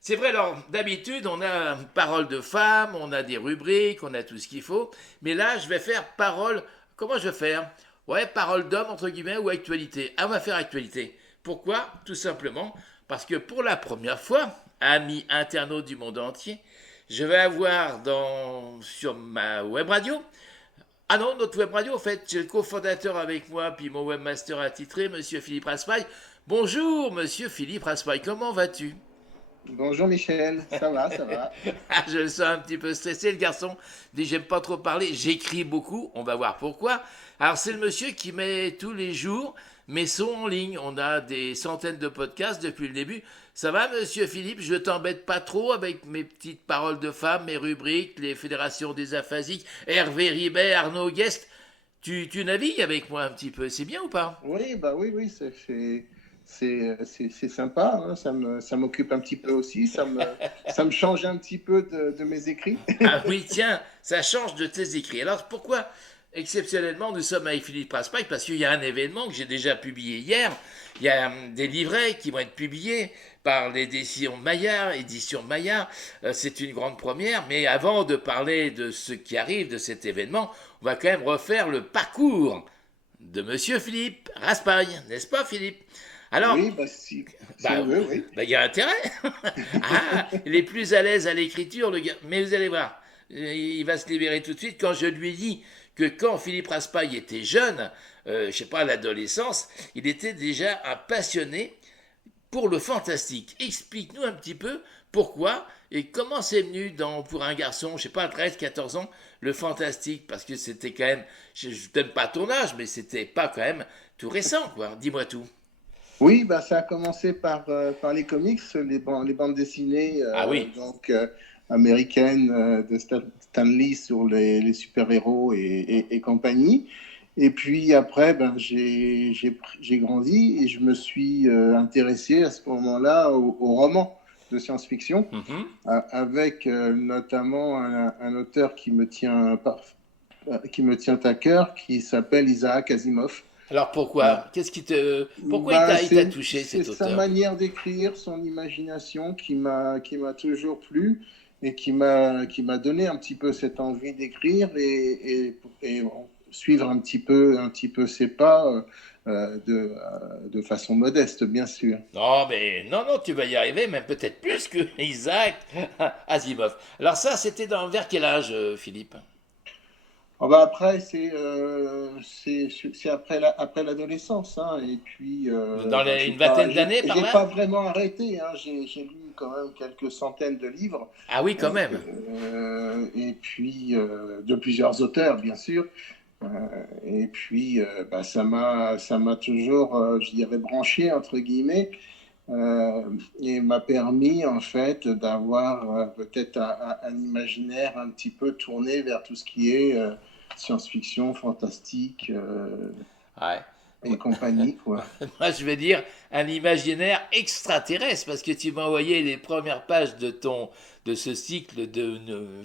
C'est vrai, alors d'habitude, on a parole de femme, on a des rubriques, on a tout ce qu'il faut. Mais là, je vais faire parole. Comment je vais faire? Ouais, parole d'homme, entre guillemets, ou actualité. Ah, on va faire actualité. Pourquoi? Tout simplement parce que pour la première fois, amis internautes du monde entier, je vais avoir sur ma web radio. Ah non, notre web radio, en fait, j'ai le cofondateur avec moi, puis mon webmaster attitré, monsieur Philippe Raspail. Bonjour, monsieur Philippe Raspail, comment vas-tu? Bonjour Michel, ça va, ça va. Ah, je le sens un petit peu stressé, le garçon. Dit, j'aime pas trop parler, j'écris beaucoup, on va voir pourquoi. Alors, c'est le monsieur qui met tous les jours mes sons en ligne. On a des centaines de podcasts depuis le début. Ça va, monsieur Philippe? Je t'embête pas trop avec mes petites paroles de femmes, mes rubriques, les fédérations des aphasiques, Hervé Ribet, Arnaud Guest. Tu navigues avec moi un petit peu, c'est bien ou pas? Oui, bah oui, oui, c'est sympa, hein, ça m'occupe un petit peu aussi, ça me change un petit peu de mes écrits. Ah oui, tiens, ça change de tes écrits. Alors pourquoi exceptionnellement nous sommes avec Philippe Raspail? Parce qu'il y a un événement que j'ai déjà publié hier. Il y a des livrets qui vont être publiés par l'édition Maillard, édition Maillard. C'est une grande première. Mais avant de parler de ce qui arrive de cet événement, on va quand même refaire le parcours de Monsieur Philippe Raspail, n'est-ce pas Philippe? Alors, Oui, bah si bah, on veut, oui. il y a intérêt. Ah, il est plus à l'aise à l'écriture, le gars. Mais vous allez voir, il va se libérer tout de suite quand je lui dis que quand Philippe Raspail était jeune, je sais pas, à l'adolescence, il était déjà un passionné pour le fantastique. Explique-nous un petit peu pourquoi et comment c'est venu pour un garçon, je sais pas, 13, 14 ans, le fantastique, parce que c'était quand même, je t'aime pas ton âge, mais c'était pas quand même tout récent, quoi. Dis-moi tout. Oui, bah ça a commencé par les comics, les bandes dessinées Ah oui. américaines de Stan Lee sur les super-héros et compagnie. Et puis après, ben, j'ai grandi et je me suis intéressé à ce moment-là aux romans de science-fiction, Mhm. avec notamment un auteur qui me tient à cœur, qui s'appelle Isaac Asimov. Alors Euh, pourquoi? Pourquoi bah, il t'a touché c'est cet sa auteur? manière d'écrire, son imagination qui m'a toujours plu et qui m'a donné un petit peu cette envie d'écrire et bon, suivre un petit peu ses pas de façon modeste, bien sûr. Non, mais non, non, tu vas y arriver, même peut-être plus que Isaac Asimov. Alors ça, c'était vers quel âge, Philippe? Ah bah après, c'est après l'adolescence, hein, et puis bah, Une vingtaine d'années par j'ai là? pas vraiment arrêté, hein, j'ai lu quand même quelques centaines de livres, Ah oui, quand même. et puis de plusieurs auteurs, bien sûr, euh, et puis bah, ça m'a toujours, je dirais, branché entre guillemets, et m'a permis en fait d'avoir peut-être un imaginaire un petit peu tourné vers tout ce qui est science-fiction, fantastique Ouais. et compagnie, quoi. Moi, je vais dire un imaginaire extraterrestre, parce que tu m'as envoyé les premières pages de ce cycle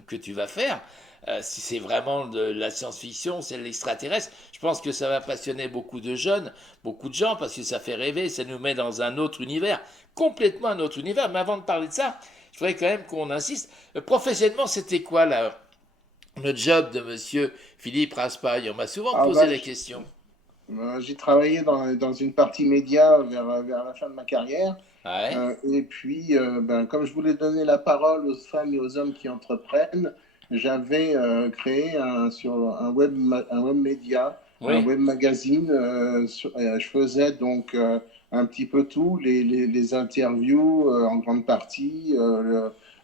que tu vas faire. Si c'est vraiment de la science-fiction, c'est l'extraterrestre, je pense que ça va passionner beaucoup de jeunes, beaucoup de gens, parce que ça fait rêver, ça nous met dans un autre univers, complètement un autre univers. Mais avant de parler de ça, je voudrais quand même qu'on insiste. Professionnellement, c'était quoi le job de monsieur Philippe Raspail? On m'a souvent Alors, posé la question. j'ai travaillé dans une partie média vers la fin de ma carrière. Ouais, Et puis, ben, comme je voulais donner la parole aux femmes et aux hommes qui entreprennent, j'avais créé un web média, un oui. web magazine. Je faisais donc un petit peu tout, les interviews en grande partie,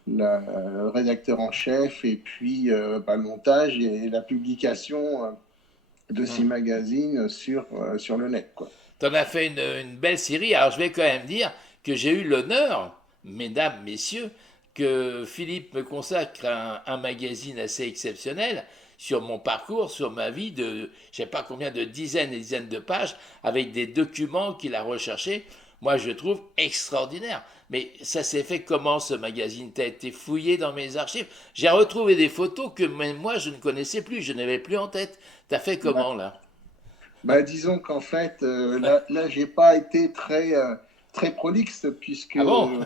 le rédacteur en chef, et puis ben, le montage et la publication de ces Hmm. magazines sur le net, quoi. T'en as fait une belle série. Alors je vais quand même dire que j'ai eu l'honneur, mesdames, messieurs, que Philippe me consacre un magazine assez exceptionnel sur mon parcours, sur ma vie, de je sais pas combien de dizaines et dizaines de pages, avec des documents qu'il a recherchés. Moi, je trouve extraordinaire. Mais ça s'est fait comment ce magazine? T'as été fouillé dans mes archives. J'ai retrouvé des photos que même moi je ne connaissais plus, je n'avais plus en tête. T'as fait Bah, comment là? Bah, disons qu'en fait, là j'ai pas été très très prolixe, puisque Ah bon?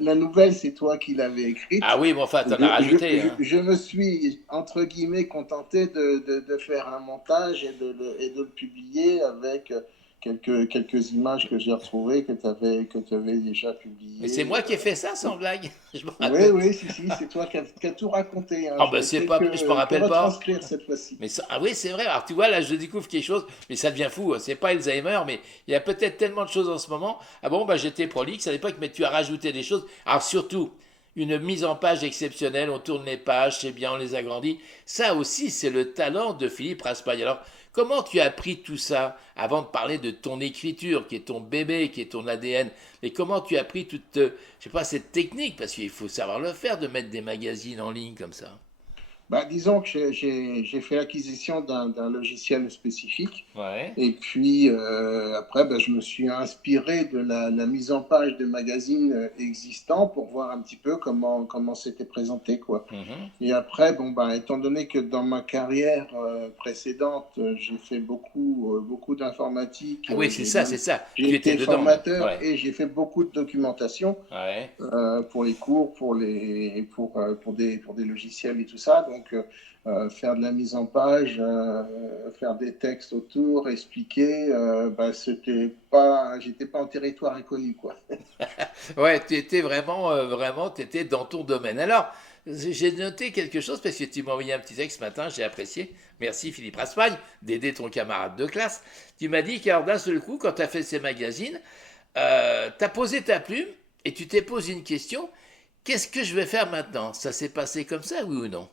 la nouvelle, c'est toi qui l'avais écrite. Ah oui, mais enfin, t'en as rajouté, hein. Je me suis, entre guillemets, contenté de faire un montage et de le publier avec quelques images que j'ai retrouvées, que tu avais déjà Mais c'est publiées. moi qui ai fait ça, sans blague. Je me Oui, rappelle. oui, si, c'est toi qui as tout raconté, hein. Ah Je ben n'ai c'est fait pas, je me que rappelle pas. retranscrire cette fois-ci. Mais ah oui, c'est vrai. Alors tu vois, là, je découvre quelque chose, mais ça devient fou, hein. C'est pas Alzheimer, mais il y a peut-être tellement de choses en ce moment. Ah bon, bah j'étais prolixe à l'époque, mais tu as rajouté des choses. Alors surtout, une mise en page exceptionnelle. On tourne les pages, c'est bien, on les agrandit. Ça aussi, c'est le talent de Philippe Raspail. Alors, comment tu as appris tout ça avant de parler de ton écriture, qui est ton bébé, qui est ton ADN? Mais comment tu as appris toute, je sais pas, cette technique? Parce qu'il faut savoir le faire de mettre des magazines en ligne comme ça. Bah, disons que j'ai fait l'acquisition d'un logiciel spécifique. Ouais. Et puis après, ben, je me suis inspiré de la mise en page de magazines existants pour voir un petit peu comment c'était présenté, quoi. Mhm. Et après, bon, ben, étant donné que dans ma carrière précédente, j'ai fait beaucoup d'informatique, Ah oui, c'est ça, c'est ça. j'ai Tu étais été dedans, hein. formateur Ouais. et j'ai fait beaucoup de documentation Ouais. pour les cours, pour des logiciels et tout ça. Donc, faire de la mise en page, faire des textes autour, expliquer, bah, j'étais pas en territoire inconnu, quoi. Ouais, tu étais vraiment, tu étais dans ton domaine. Alors, j'ai noté quelque chose parce que tu m'as envoyé un petit texte ce matin, j'ai apprécié. Merci Philippe Raspail d'aider ton camarade de classe. Tu m'as dit qu'alors d'un seul coup, quand tu as fait ces magazines, tu as posé ta plume et tu t'es posé une question. Qu'est-ce que je vais faire maintenant? Ça s'est passé comme ça, oui ou non?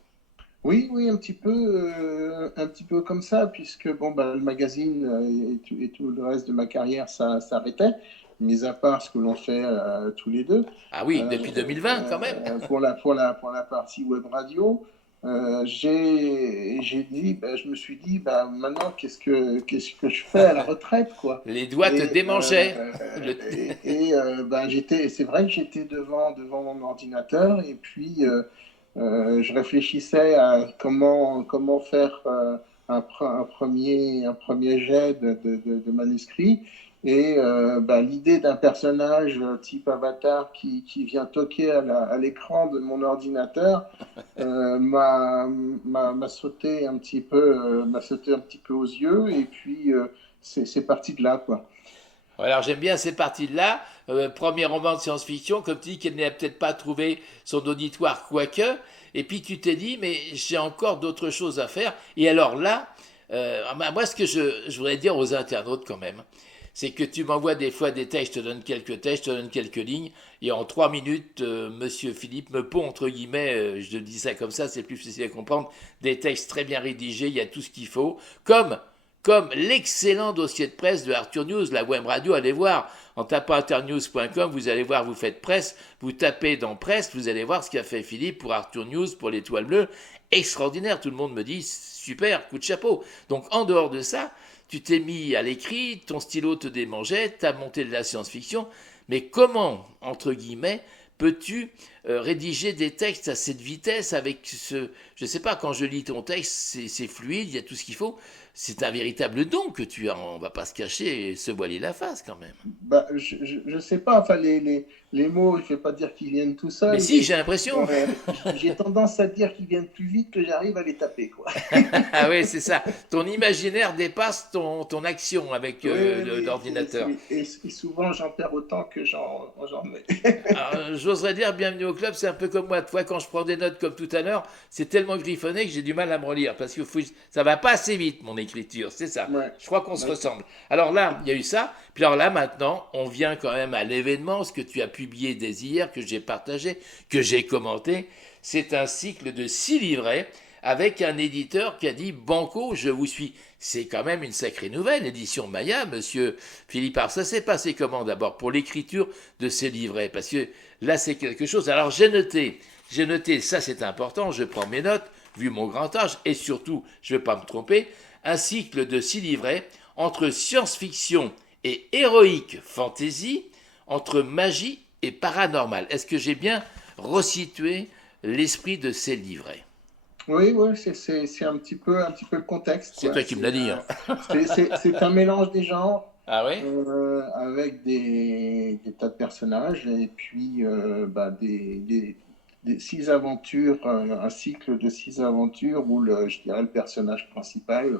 Oui, oui, un petit peu comme ça, puisque bon, bah, le magazine et tout le reste de ma carrière, ça s'arrêtait, mis à part ce que l'on fait tous les deux. Ah oui, depuis 2020 quand même. Pour la partie web radio, j'ai dit, bah, je me suis dit, bah, maintenant, qu'est-ce que je fais à la retraite, quoi. Les doigts te démangeaient. Le- Ben, c'est vrai que j'étais devant mon ordinateur et puis je réfléchissais à comment faire un premier jet de manuscrit. Et bah, l'idée d'un personnage type avatar qui vient toquer à l'écran de mon ordinateur m'a sauté un petit peu, m'a sauté un petit peu aux yeux. Et puis c'est parti de là, quoi. Alors j'aime bien ces parties-là. Premier roman de science-fiction, comme tu dis qu'elle n'a peut-être pas trouvé son auditoire, quoique. Et puis tu t'es dit, mais j'ai encore d'autres choses à faire. Et alors là, moi ce que je voudrais dire aux internautes quand même, c'est que tu m'envoies des fois des textes, je te donne quelques textes, je te donne quelques lignes, et en 3 minutes, Monsieur Philippe me pond, entre guillemets, je dis ça comme ça, c'est plus facile à comprendre, des textes très bien rédigés, il y a tout ce qu'il faut, comme l'excellent dossier de presse de Arthur News, la web radio, allez voir, en tapant arthurnews.com, vous allez voir, vous faites presse, vous tapez dans presse, vous allez voir ce qu'a fait Philippe pour Arthur News, pour l'Étoile Bleue, extraordinaire, tout le monde me dit, super, coup de chapeau. Donc en dehors de ça, tu t'es mis à l'écrit, ton stylo te démangeait, tu as monté de la science-fiction, mais comment, entre guillemets, peux-tu rédiger des textes à cette vitesse avec ce... Je ne sais pas, quand je lis ton texte, c'est fluide, il y a tout ce qu'il faut. C'est un véritable don que tu as, on va pas se cacher et se voiler la face quand même. Bah, je sais pas, enfin, les mots, je vais pas dire qu'ils viennent tout Mais seuls, si, mais j'ai l'impression. euh, j'ai tendance à dire qu'ils viennent plus vite que j'arrive à les taper, quoi. Ah oui, c'est ça. Ton imaginaire dépasse ton action avec Oui, oui, oui. l'ordinateur. Et souvent, j'en perds autant que j'en mets. Alors, j'oserais dire bienvenue au club, c'est un peu comme moi. Toi, quand je prends des notes comme tout à l'heure, c'est tellement griffonné que j'ai du mal à me relire parce que ça va pas assez vite, mon écriture, c'est ça. Ouais, Je crois qu'on se ouais. ressemble. Alors là, il y a eu ça. Puis alors là, maintenant, on vient quand même à l'événement, ce que tu as publié dès hier, que j'ai partagé, que j'ai commenté. C'est un cycle de 6 livrets avec un éditeur qui a dit Banco, je vous suis. C'est quand même une sacrée nouvelle, édition Maya, monsieur Philippe. Alors ça s'est passé comment d'abord pour l'écriture de ces livrets? Parce que là, c'est quelque chose. Alors j'ai noté, ça c'est important, je prends mes notes, vu mon grand âge, et surtout, je ne vais pas me tromper, un cycle de 6 livrets entre science-fiction et héroïque fantasy, entre magie et paranormal. Est-ce que j'ai bien resitué l'esprit de ces livrets? Oui, oui, c'est un petit peu le contexte, C'est quoi. toi qui me l'as dit, hein. C'est un mélange des genres. Ah oui? avec des tas de personnages et puis des 6 aventures, un cycle de 6 aventures où je dirais, le personnage principal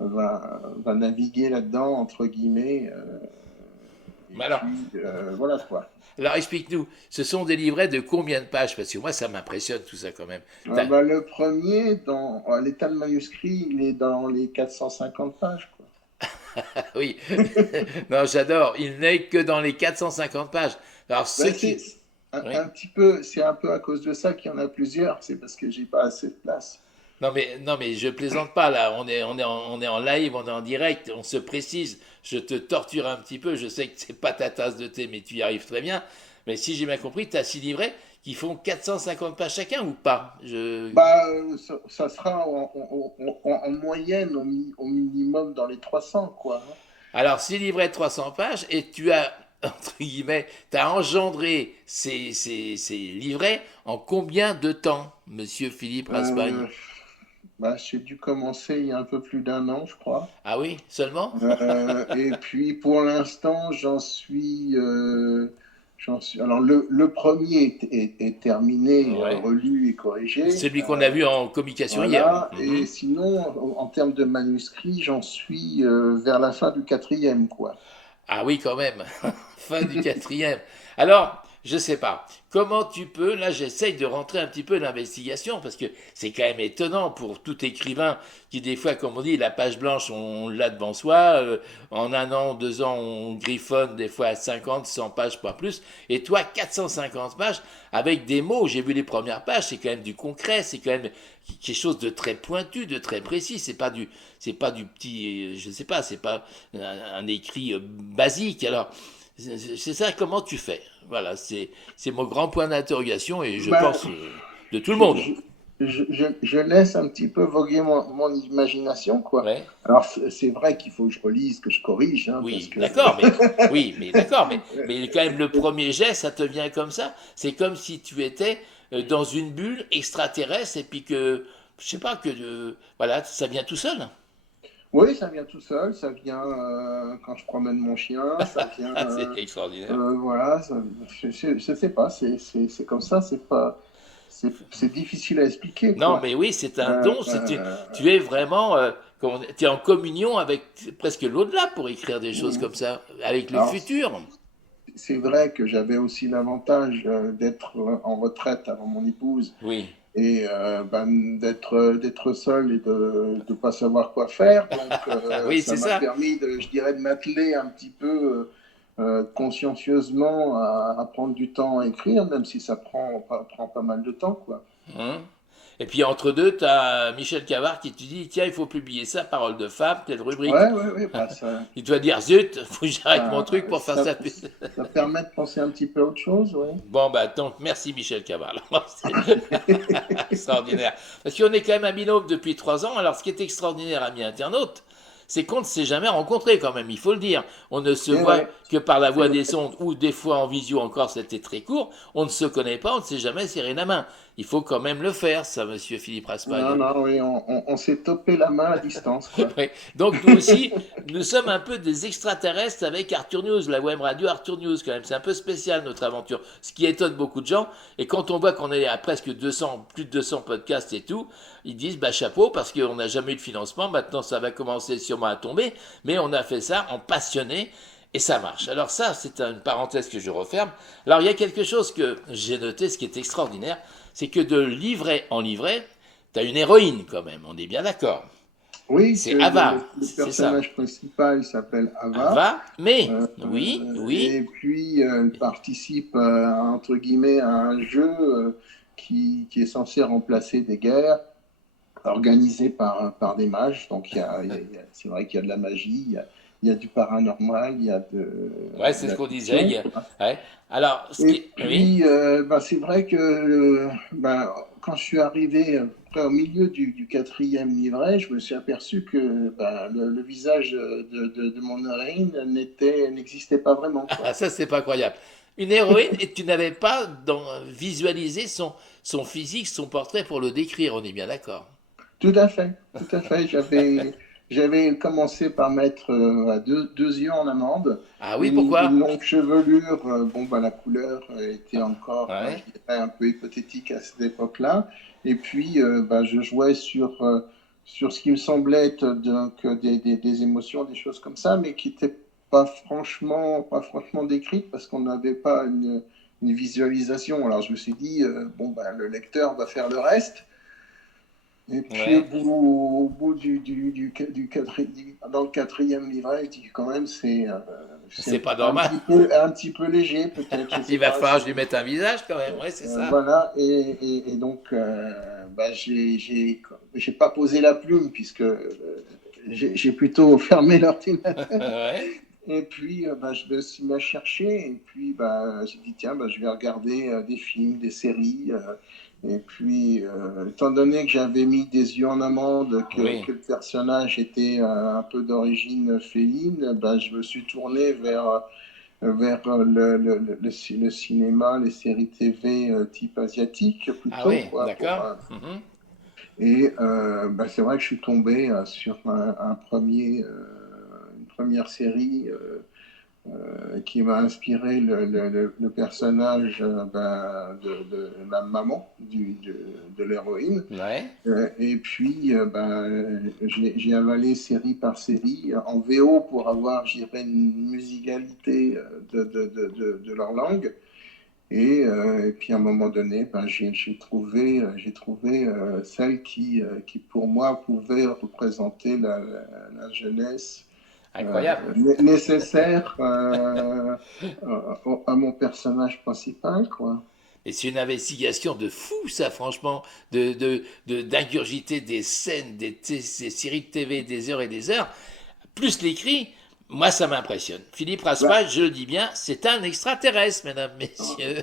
va naviguer là-dedans, entre guillemets, et Mais puis voilà quoi. alors explique-nous, ce sont des livrets de combien de pages? Parce que moi, ça m'impressionne tout ça quand même. Le premier, dans l'état de manuscrit, il est dans les 450 pages, quoi. Ah oui, non, j'adore. Il n'est que dans les 450 pages. Alors, ceux Ben, qui. Oui. un petit peu, c'est un peu à cause de ça qu'il y en a plusieurs, c'est parce que j'ai pas assez de place. Non, mais je plaisante pas là. On est en live, on est en direct, on se précise. Je te torture un petit peu. Je sais que c'est pas ta tasse de thé, mais tu y arrives très bien. Mais si j'ai bien compris, tu as 6 livrets qui font 450 pages chacun ou pas? Ça sera en moyenne au minimum dans les 300, quoi, hein. Alors, 6 livrets de 300 pages et tu as, entre guillemets, tu as engendré ces livrets en combien de temps, monsieur Philippe Raspagne? Euh, j'ai dû commencer il y a un peu plus d'1 an, je crois. Ah oui, seulement? Et puis pour l'instant, alors le premier est terminé, Ouais. relu et corrigé. Celui qu'on a vu en communication hier. Voilà. Et sinon, en termes de manuscrit, j'en suis vers la fin du quatrième, quoi. Ah oui, quand même. Fin du quatrième. Alors, je sais pas. Comment tu peux, là j'essaye de rentrer un petit peu dans l'investigation, parce que c'est quand même étonnant pour tout écrivain qui des fois, comme on dit, la page blanche, on l'a devant soi. En 1 an, 2 ans, on griffonne des fois à 50, 100 pages, pas plus. Et toi, 450 pages, avec des mots, j'ai vu les premières pages, c'est quand même du concret, c'est quand même quelque chose de très pointu, de très précis. C'est pas du petit, je sais pas, c'est pas un écrit basique. Alors, c'est ça, comment tu fais? Voilà, c'est mon grand point d'interrogation et je Ben, pense de tout le je, monde. je, je laisse un petit peu voguer mon imagination, quoi. Ouais. Alors, c'est vrai qu'il faut que je relise, que je corrige, hein, parce Oui, que d'accord, mais oui, mais d'accord, mais quand même le premier jet, ça te vient comme ça. C'est comme si tu étais dans une bulle extraterrestre et puis que je sais pas que voilà, ça vient tout seul. oui, ça vient tout seul, ça vient quand je promène mon chien, ça vient, C'est extraordinaire. voilà, je sais pas, c'est comme ça, c'est difficile à expliquer, Non, quoi. mais oui, c'est un Euh, don. euh, Tu es vraiment, tu es en communion avec presque l'au-delà pour écrire des choses comme ça, avec le alors, futur. c'est vrai que j'avais aussi l'avantage d'être en retraite avant mon épouse Oui. et d'être seul et de ne pas savoir quoi faire. Donc, Oui, ça c'est m'a ça. permis je dirais, de m'atteler un petit peu consciencieusement à prendre du temps à écrire, même si ça prend pas mal de temps, quoi. Hein. Et puis entre deux, tu as Michel Cavard qui te dit, tiens, il faut publier ça, Parole de femme, telle rubrique. Ouais, bah, Il doit dire, zut, faut que j'arrête mon ça, truc pour faire ça, ça. ça permet de penser un petit peu à autre chose, ouais. Bon, bah donc, merci Michel Cavard. C'est extraordinaire. Parce qu'on est quand même à binôme depuis 3 ans. Alors, ce qui est extraordinaire, amis internautes, c'est qu'on ne s'est jamais rencontrés quand même, il faut le dire. On ne se Et voit ouais, que par la c'est voix vrai. des sondes ou des fois en visio encore, c'était très court. On ne se connaît pas, on ne s'est jamais serré la main. Il faut quand même le faire, ça, monsieur Philippe Non, Raspail. non, oui, on s'est topé la main à distance, quoi. Oui. Donc nous aussi, nous sommes un peu des extraterrestres avec Arthur News, la web radio Arthur News quand même. C'est un peu spécial notre aventure, ce qui étonne beaucoup de gens. Et quand on voit qu'on est à presque 200, plus de 200 podcasts et tout, ils disent bah chapeau parce qu'on n'a jamais eu de financement. Maintenant ça va commencer sûrement à tomber, mais on a fait ça en passionné. Et ça marche. Alors ça, c'est une parenthèse que je referme. Alors il y a quelque chose que j'ai noté, ce qui est extraordinaire, c'est que de livret en livret, t'as une héroïne quand même, on est bien d'accord. Oui, C'est Ava, le c'est ça. personnage principal s'appelle Ava, Ava, mais, euh, oui, oui, et puis elle participe, entre guillemets, à un jeu qui est censé remplacer des guerres organisées par des mages. Donc c'est vrai qu'il y a de la magie, il y a du paranormal, il y a ouais, de c'est ce la qu'on disait. fiction. Ouais. Alors, Et oui, puis, c'est vrai que quand je suis arrivé à peu près au milieu du quatrième livret, je me suis aperçu que le visage de mon héroïne n'existait pas vraiment, quoi. ça c'est pas croyable. Une héroïne et tu n'avais pas visualisé son physique, son portrait pour le décrire, on est bien d'accord. Tout à fait, tout à fait. j'avais commencé par mettre deux yeux en amande, Ah oui, pourquoi? une longue chevelure. Bon, bah, la couleur était encore, je Ouais, dirais, un peu hypothétique à cette époque-là. Et puis, bah, je jouais sur ce qui me semblait être donc, des émotions, des choses comme ça, mais qui n'étaient pas franchement décrites parce qu'on n'avait pas une visualisation. Alors, je me suis dit, bon, bah, le lecteur va faire le reste. Et puis ouais. au bout dans le quatrième livret, je dis quand même C'est c'est pas normal. un petit peu léger peut-être, je sais Il va pas. falloir que je lui mette un visage quand même. Ouais, c'est ça. Voilà, et donc bah, j'ai pas posé la plume puisque j'ai plutôt fermé l'ordinateur. Ouais. Et puis bah, je me suis mis à chercher et puis bah, j'ai dit tiens bah, je vais regarder des films, des séries. Et puis, étant donné que j'avais mis des yeux en amande, Oui. que le personnage était un peu d'origine féline, ben, je me suis tourné vers le cinéma, les séries TV type asiatique Ah plutôt, oui, quoi. d'accord. Mhm. Et ben, c'est vrai que je suis tombé sur une première série qui m'a inspiré le personnage ben, de la maman de l'héroïne. Ouais. Et puis, ben, j'ai avalé série par série en VO pour avoir, je dirais, une musicalité de leur langue. Et puis, à un moment donné, ben, j'ai trouvé celle qui, pour moi, pouvait représenter la jeunesse Incroyable. nécessaire à mon personnage principal, quoi. Et c'est une investigation de fou, ça, franchement, d'ingurgiter des scènes, ces séries de TV des heures et des heures, plus l'écrit. Moi, ça m'impressionne. Philippe Bah, Raspail, je le dis bien, c'est un extraterrestre, mesdames, messieurs.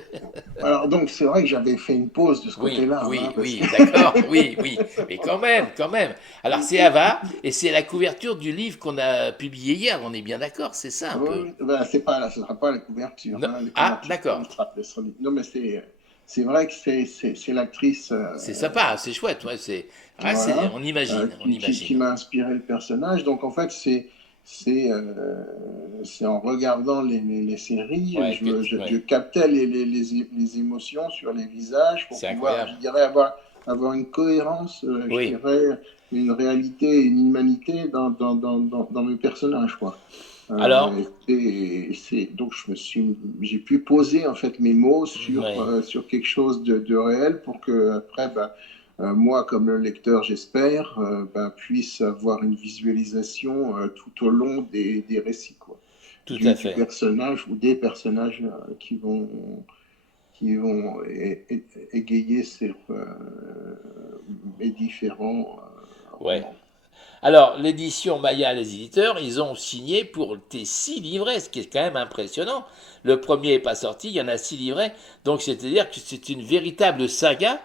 alors donc c'est vrai que j'avais fait une pause de ce Oui, côté-là, hein, oui, parce que oui, d'accord, oui, oui. Mais quand même, quand même. Alors, c'est Ava, et c'est la couverture du livre qu'on a publié hier, on est bien d'accord, c'est ça un peu. oui, ben, c'est pas, ce sera pas la couverture, Non- hein, les Ah, couvertures d'accord. non mais c'est vrai que c'est l'actrice, C'est sympa, c'est chouette, ouais, voilà, on imagine, on qui imagine. m'a inspiré le personnage. Donc en fait c'est c'est en regardant les séries, Ouais, je ouais, captais les émotions sur les visages pour c'est pouvoir, je incroyable. dirais, avoir une cohérence, je Oui. dirais, une réalité, une humanité dans mes personnages, quoi. Alors, Donc j'ai pu poser en fait mes mots ouais, sur quelque chose de réel pour que après, bah, moi, comme le lecteur, j'espère, ben, puisse avoir une visualisation tout au long des récits, quoi, tout à du fait. personnage ou des personnages qui vont égayer mes différents Ouais. romans. Alors, l'édition Maya, les éditeurs, ils ont signé pour tes 6 livrets, ce qui est quand même impressionnant. Le premier n'est pas sorti, il y en a 6 livrets. Donc, c'est-à-dire que c'est une véritable saga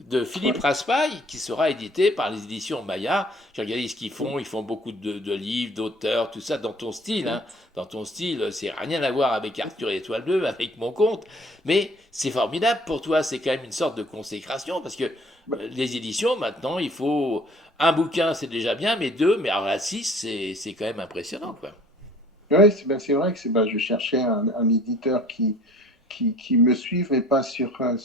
de Philippe Ouais. Raspail qui sera édité par les éditions Maya. J'ai regardé ce qu'ils font, ils font beaucoup de livres, d'auteurs, tout ça dans ton style. Hein. Dans ton style, c'est rien à voir avec Arthur et l'Étoile Bleue, avec mon compte. Mais c'est formidable pour toi, c'est quand même une sorte de consécration parce que les éditions, maintenant, il faut un bouquin, c'est déjà bien, mais deux, mais alors à 6, c'est quand même impressionnant, quoi. Oui, c'est vrai que ben, je cherchais un éditeur qui me suive, mais pas sur un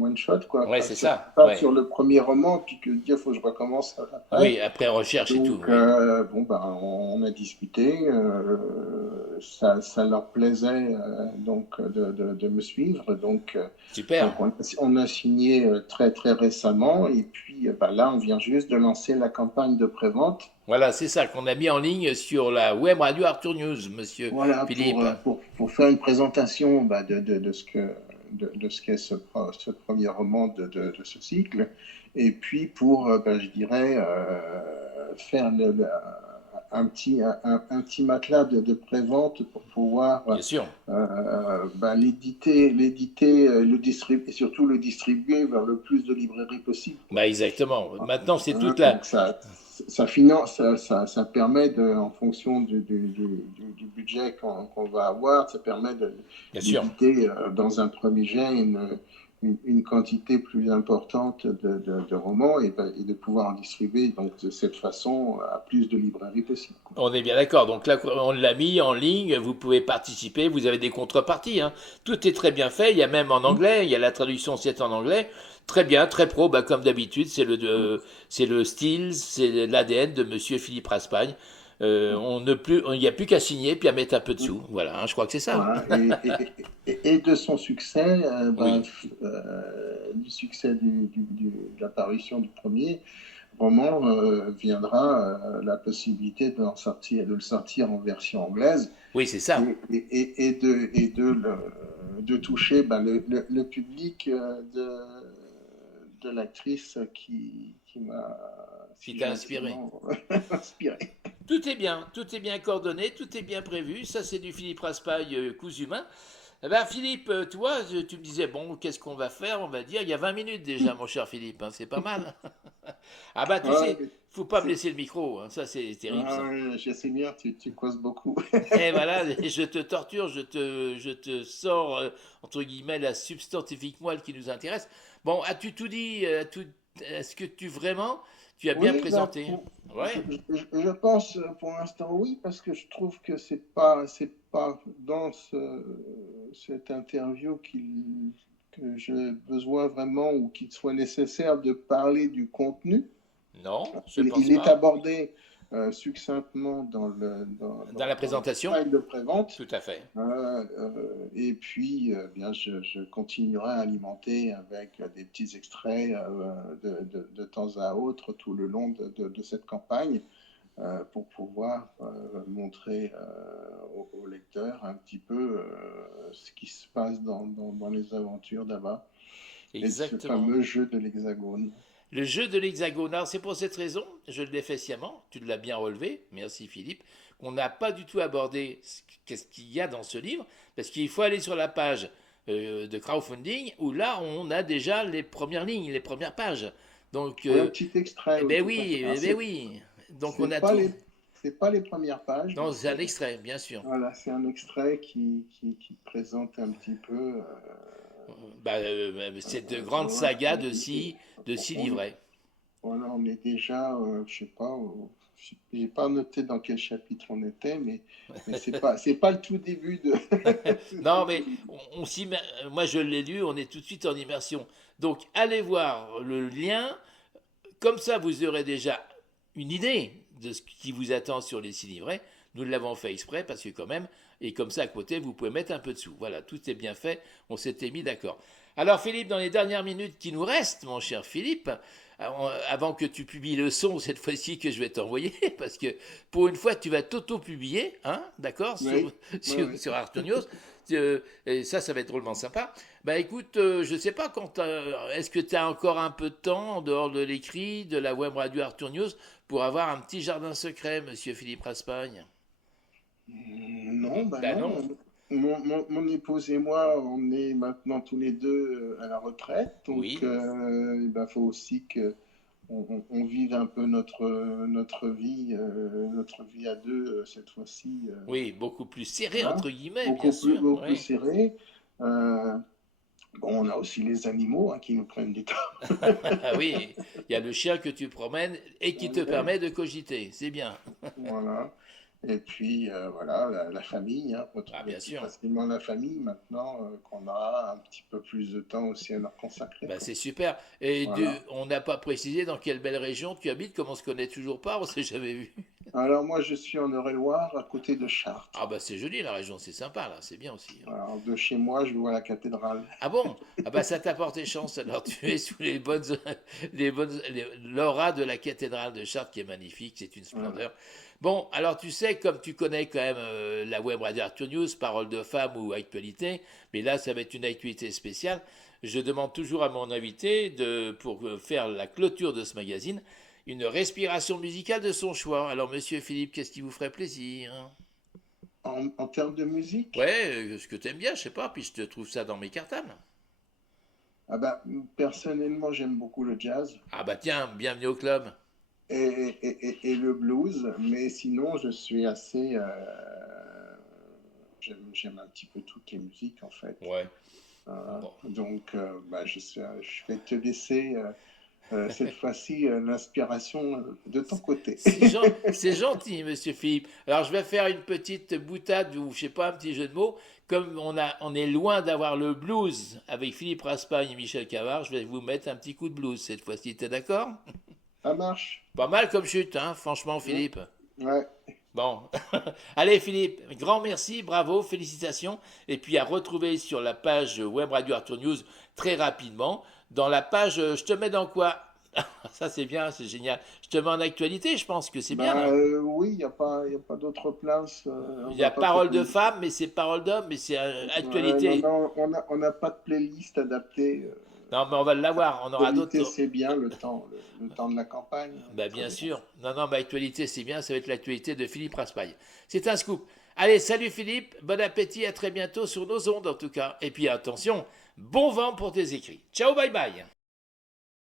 one-shot, quoi. Ouais, c'est ça, Pas ouais. sur le premier roman, puis que dire, faut que je recommence après. Oui, après recherche et tout, Donc, oui. bon, ben, on a discuté, ça leur plaisait donc de me suivre, Super. donc on a signé très très récemment, et puis ben, là, on vient juste de lancer la campagne de prévente. Voilà, c'est ça qu'on a mis en ligne sur la web radio Arthur News, monsieur Voilà, Philippe. pour faire une présentation bah, de ce qu'est ce premier roman de ce cycle, et puis pour, bah, je dirais, faire un petit matelas de prévente pour pouvoir Bien sûr. bah, le distribuer, et surtout le distribuer vers le plus de librairies possible, quoi. Bah exactement. Maintenant, c'est Hein, toute la... donc ça finance, ça permet en fonction du budget qu'on va avoir, ça permet Bien sûr. d'éditer dans un premier jet une quantité plus importante de romans et de pouvoir en distribuer donc, de cette façon à plus de librairies possibles. On est bien d'accord. Donc là, on l'a mis en ligne, vous pouvez participer, vous avez des contreparties, hein. Tout est très bien fait, il y a même en anglais, il y a la traduction, c'est en anglais. Très bien, très pro, bah, comme d'habitude, c'est le style, c'est l'ADN de Monsieur Philippe Raspagne. Il n'y a plus qu'à signer puis à mettre un peu de sous. Voilà, hein, je crois que c'est ça. Voilà. Et de son succès, Oui, du succès de l'apparition du premier roman, viendra la possibilité de le sortir en version anglaise oui, c'est ça. de toucher le public de l'actrice qui m'a Qui si t'a inspiré. gentiment inspiré. Tout est bien coordonné, tout est bien prévu. Ça, c'est du Philippe Raspail cousu main. Eh ben, Philippe, toi, tu me disais, bon, qu'est-ce qu'on va faire? On va dire, il y a 20 minutes déjà, mon cher Philippe, hein, c'est pas mal. Ah bah, tu Ouais, sais, faut pas me laisser le micro, hein, ça c'est terrible ça. je sais bien, tu causes beaucoup. Et voilà, je te torture, je te sors, entre guillemets, la substantifique moelle qui nous intéresse. Bon, as-tu tout dit? Est-ce que tu as bien Oui, présenté? je, Ouais, je pense pour l'instant oui, parce que je trouve que c'est pas dans cette interview que j'ai besoin vraiment ou qu'il soit nécessaire de parler du contenu. non, je pense Il est pas. abordé succinctement Dans la dans le présentation? slide de prévente. Tout à fait. Et puis, bien, je continuerai à alimenter avec des petits extraits de temps à autre tout le long de cette campagne pour pouvoir montrer aux lecteurs un petit peu ce qui se passe dans les aventures d'Ava et de ce Exactement. fameux jeu de l'Hexagone. Le jeu de l'hexagone. Alors, c'est pour cette raison, je l'ai fait sciemment, tu l'as bien relevé, merci Philippe, qu'on n'a pas du tout abordé qu'est-ce qu'il y a dans ce livre, parce qu'il faut aller sur la page de crowdfunding, où là, on a déjà les premières lignes, les premières pages. Donc, Oui, un petit extrait, eh oui, ben tout à fait. oui, Alors, eh ben oui. Donc, on c'est a pas tout. les, c'est pas les premières pages, Non, mais c'est un extrait, bien sûr. voilà, c'est un extrait qui présente un petit peu. Bah, c'est de grandes Voilà, sagas de six on, livrets. voilà, on est déjà, je sais pas, j'ai pas noté dans quel chapitre on était, mais c'est pas le tout début de. C'est pas Non, le tout mais début. moi je l'ai lu, on est tout de suite en immersion. Donc allez voir le lien, comme ça vous aurez déjà une idée de ce qui vous attend sur les six livrets. Nous l'avons fait exprès parce que quand même, et comme ça à côté, vous pouvez mettre un peu de sous. Voilà, tout est bien fait, on s'était mis d'accord. Alors Philippe, dans les dernières minutes qui nous restent, mon cher Philippe, avant que tu publies le son cette fois-ci que je vais t'envoyer, parce que pour une fois tu vas t'auto-publier, hein, d'accord, Oui, oui, oui. sur Arthur News, et ça va être drôlement sympa. Bah écoute, je sais pas est-ce que tu as encore un peu de temps en dehors de l'écrit, de la web radio Arthur News, pour avoir un petit jardin secret, monsieur Philippe Raspagne? Non, bah Bah non. non. Mon épouse et moi, on est maintenant tous les deux à la retraite, donc Oui. il ben, faut aussi que on vive un peu notre vie à deux cette fois-ci. Oui, beaucoup plus serré, Voilà. entre guillemets, bien sûr. Beaucoup plus Oui. serré. Euh, bon, on a aussi les animaux hein, qui nous prennent du temps. Ah oui, il y a le chien que tu promènes et qui te permet de cogiter. C'est bien. Voilà. Et puis, voilà, la famille, hein, Ah, retrouver bien plus sûr. facilement la famille maintenant qu'on aura un petit peu plus de temps aussi à leur consacrer, Bah, quoi. c'est super. Et Voilà. on n'a pas précisé dans quelle belle région tu habites, comme on se connaît toujours pas, on s'est jamais vu. Alors, moi, je suis en Eure-et-Loire, à côté de Ah Chartres. bah c'est joli la région, c'est sympa là, c'est bien aussi, hein. Alors, de chez moi, je vois la cathédrale. Ah bon? Ah bah ça t'a porté chance alors tu es sous l'aura de la cathédrale de Chartres qui est magnifique, c'est une Voilà. splendeur. Bon, alors tu sais, comme tu connais quand même la web radio Arthur News, Parole de femme ou actualité, mais là ça va être une actualité spéciale, je demande toujours à mon invité pour faire la clôture de ce magazine, une respiration musicale de son choix. Alors monsieur Philippe, qu'est-ce qui vous ferait plaisir? En termes de musique, Ouais, ce que t'aimes bien, je sais pas, puis je te trouve ça dans mes cartables. ah bah, personnellement, j'aime beaucoup le jazz Ah bah tiens, bienvenue au club. et le blues, mais sinon, je suis assez. J'aime un petit peu toutes les musiques, en fait. Ouais. Bon. Donc, je vais te laisser cette fois-ci l'inspiration de ton côté. C'est gentil, monsieur Philippe. Alors, je vais faire une petite boutade ou, je sais pas, un petit jeu de mots. Comme on est loin d'avoir le blues avec Philippe Raspagne et Michel Cavard, je vais vous mettre un petit coup de blues cette fois-ci. T'es d'accord? Ça marche. Pas mal comme chute, hein, franchement, Philippe. Ouais. Bon. Allez, Philippe, grand merci, bravo, félicitations. Et puis à retrouver sur la page Web Radio Arthur News très rapidement. Dans la page, je te mets dans quoi? Ça, c'est bien, c'est génial. Je te mets en actualité, je pense que c'est bien, non? Oui, y a pas d'autre place. Il On y a n'a pas fait parole de de... femme, mais c'est parole d'homme, mais c'est Non, actualité. non, on n'a pas de playlist adaptée. Non, mais on va l'avoir, on aura L'actualité, d'autres. c'est bien le temps de la campagne. Bah, Très bien bien. sûr. Non, non, bah, actualité, c'est bien, ça va être l'actualité de Philippe Raspail. C'est un scoop. Allez, salut Philippe, bon appétit, à très bientôt sur nos ondes en tout cas. Et puis attention, bon vent pour tes écrits. Ciao, bye bye.